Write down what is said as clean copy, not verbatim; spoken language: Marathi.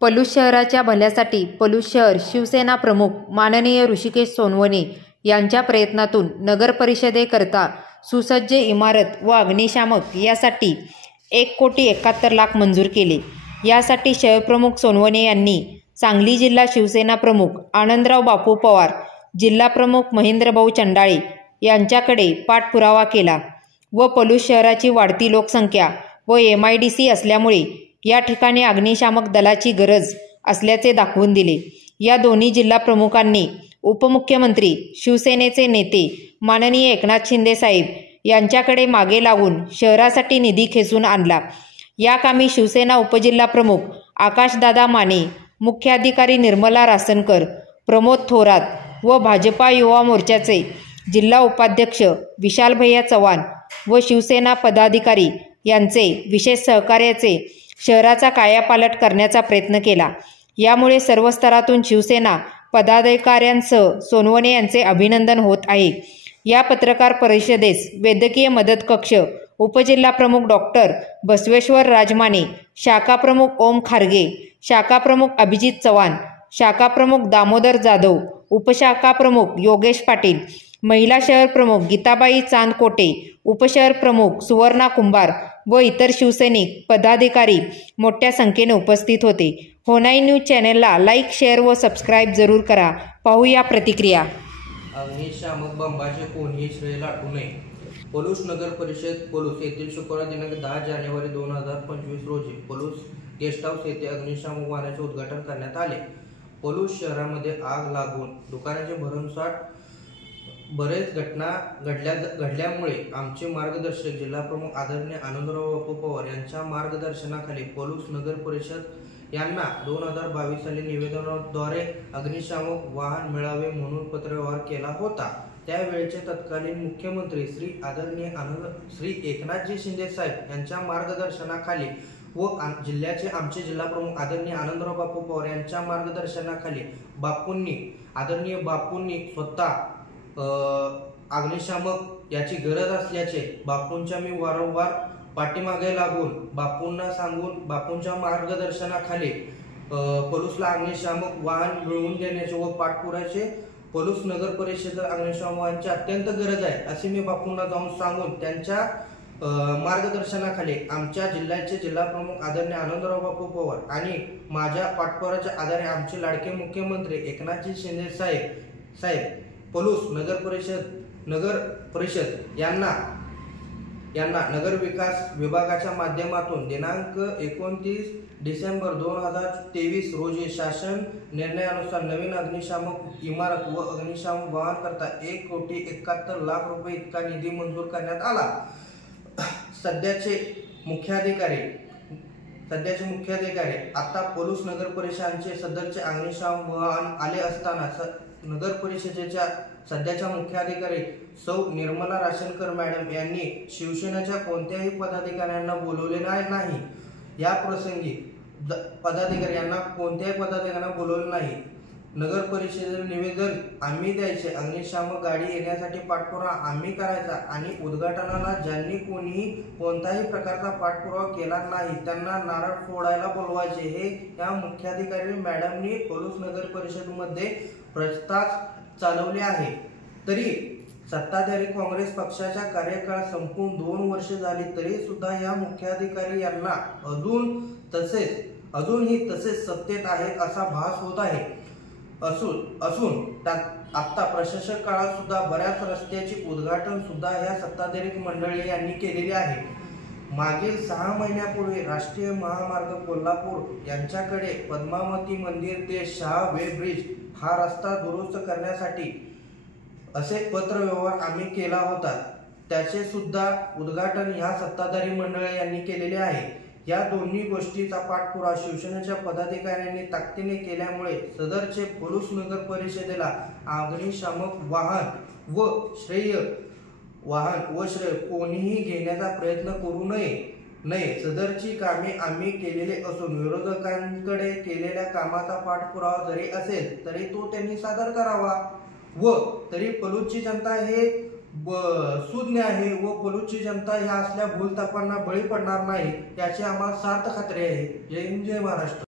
पलूस शहराच्या भल्यासाठी पलूस शहर शिवसेना प्रमुख माननीय ऋषिकेश सोनवणे यांच्या प्रयत्नातून नगर परिषदेकरता सुसज्ज इमारत व अग्निशामक यासाठी 1,71,00,000 मंजूर केले। यासाठी शहरप्रमुख सोनवणे यांनी सांगली जिल्हा शिवसेना प्रमुख आनंदराव बापू पवार, जिल्हा प्रमुख महेंद्रभाऊ चंडाळे यांच्याकडे पाठपुरावा केला व पलूस शहराची वाढती लोकसंख्या व MIDC असल्यामुळे या ठिकाणी अग्निशामक दलाची गरज असल्याचे दाखवून दिले। या दोन्ही जिल्हा प्रमुखांनी उपमुख्यमंत्री शिवसेनेचे नेते माननीय एकनाथ शिंदे साहेब यांच्याकडे मागे लागून शहरासाठी निधी खेचून आणला। या कामी शिवसेना उपजिल्हा प्रमुख आकाशदादा माने, मुख्याधिकारी निर्मला रासनकर, प्रमोद थोरात व भाजपा युवा मोर्चाचे जिल्हा उपाध्यक्ष विशाल भैया चव्हाण व शिवसेना पदाधिकारी यांचे विशेष सहकार्याचे शहराचा कायापालट करण्याचा प्रयत्न केला। यामुळे सर्व स्तरातून शिवसेना पदाधिकाऱ्यांसह सोनवणे यांचे अभिनंदन होत आहे। या पत्रकार परिषदेस वैद्यकीय मदत कक्ष उपजिल्हा प्रमुख डॉक्टर बसवेश्वर राजमाने, शाखा प्रमुख ओम खारगे, शाखा प्रमुख अभिजित चव्हाण, शाखा प्रमुख दामोदर जाधव, उपशाखा प्रमुख योगेश पाटील, महिला शहर प्रमुख गीताबाई चांदकोटे, उपशहर प्रमुख सुवर्णा कुंभार व इतर शिवसैनिक पदाधिकारी मोठ्या संख्येने उपस्थित होते। होनाई न्यूज चॅनलला लाईक, शेअर व सबस्क्राईब जरूर करा। पाहूया प्रतिक्रिया। अग्निशामक बंबाचे कोणीही श्रेय लाटू नये। पलूस नगर परिषद पलूस येथील शुक्रवार दिनांक 10 जानेवारी 2025 रोजी पलूस गेस्ट हाऊस येथे अग्निशामक वाहनाचे उद्घाटन करण्यात आले। पलूस शहरामध्ये आग लागून दुकानाचे भरमसाठ बरेच घटना घडल्यामुळे आमचे मार्गदर्शक जिल्हा प्रमुख आदरणीय आनंदराव बापू पवार यांच्या मार्गदर्शनाखाली पलूस नगर परिषद यांना 2022 साली निवेदनाद्वारे अग्निशामक वाहन मिळावे म्हणून पत्रव्यवहार केला होता। त्यावेळेचे तत्कालीन मुख्यमंत्री श्री एकनाथजी शिंदे साहेब यांच्या मार्गदर्शनाखाली व जिल्ह्याचे आमचे जिल्हा प्रमुख आदरणीय आनंदराव बापू पवार यांच्या मार्गदर्शनाखाली आदरणीय बापूंनी स्वतः अग्निशामक याची गरज असल्याचे बापूंच्या मी वारंवार पाठीमागे लागून बापूंना सांगून बापूंच्या मार्गदर्शनाखाली पलूसला अग्निशामक वाहन मिळवून देण्याचे व पाठपुराचे पलूस नगर परिषद अग्निशामक वाहनाची अत्यंत गरज आहे असे मी बापूंना जाऊन सांगून त्यांच्या मार्गदर्शनाखाली आमच्या जिल्ह्याचे जिल्हा प्रमुख आदरणीय आनंदराव बापू पवार आणि माझ्या पाठपुराच्या आधारे आमचे लाडके मुख्यमंत्री एकनाथजी शिंदे साहेब पलूस नगर परिषद यांना नगर विकास विभागाच्या माध्यमातून दिनांक 29 डिसेंबर 2023 रोजी शासन निर्णयानुसार नवीन अग्निशामक इमारत व अग्निशामक वाहन करता 1,71,00,000 रुपये इतका निधी मंजूर करण्यात आला। सध्याचे मुख्याधिकारी आता पलूस नगर परिषदेचे सदरचे अग्निशामक वाहन आले असताना नगर परिषदेच्या सध्याच्या मुख्याधिकारी सौ निर्मला रासनकर मॅडम यांनी शिवसेनेच्या कोणत्याही पदाधिकाऱ्यांना बोलवले नाही। या प्रसंगी कोणत्याही पदाधिकाऱ्यांना बोलवले नाही। नगर परिषदेचे निवेदन आम्ही द्यायचे, अग्निशामक गाडी येण्यासाठी पाठपुरावा आम्ही करायचा आणि उद्घाटनाला ज्यांनी कोणताही प्रकारचा पाठपुरावा केला नाही त्यांना नारळ फोडायला बोलवायचे हे या मुख्याधिकारी मॅडमनी पलूस नगर परिषदेमध्ये प्रस्ताव चालवले आहे। तरी सत्ताधारी काँग्रेस पक्षाच्या कार्यकाळ संपून 2 वर्ष झाली तरी सुद्धा या मुख्याधिकारी यांना अजूनही तसेच सत्तेत आहेत असा भास होत आहे। आता प्रशासक काळात सुद्धा बऱ्याच रस्त्याचे उद्घाटन सुद्धा या सत्ताधारी मंडळी यांनी केलेले आहे। मागील 6 महिन्यापूर्वी राष्ट्रीय महामार्ग कोल्हापूर यांच्याकडे पद्मावती मंदिर ते शाह वे ब्रिज हा रस्ता दुरुस्त करण्यासाठी असे पत्रव्यवहार आम्ही केला होता। त्याचे सुद्धा उद्घाटन ह्या सत्ताधारी मंडळी यांनी केलेले आहे। या दोन्ही गोष्टीचा पाठपुरावा शिवसेनेच्या पदाधिकाऱ्यांनी ताकदीने केल्यामुळे सदरचे पलूस नगर परिषदेला अग्निशामक वाहन व श्रेय कोणीही घेण्याचा प्रयत्न करू नये। सदरची कामे आम्ही केलेले असून विरोधकांकडे केलेल्या कामाचा पाठपुरावा जरी असेल तरी तो त्यांनी सादर करावा व तरी पलूसची जनता हे सुज्ञ आहे व पलूसची जनता ह्या असल्या भूलथापांना बळी पडणार नाही याची आम्हाला सार्थ खात्री आहे। जय हिंद, जय महाराष्ट्र।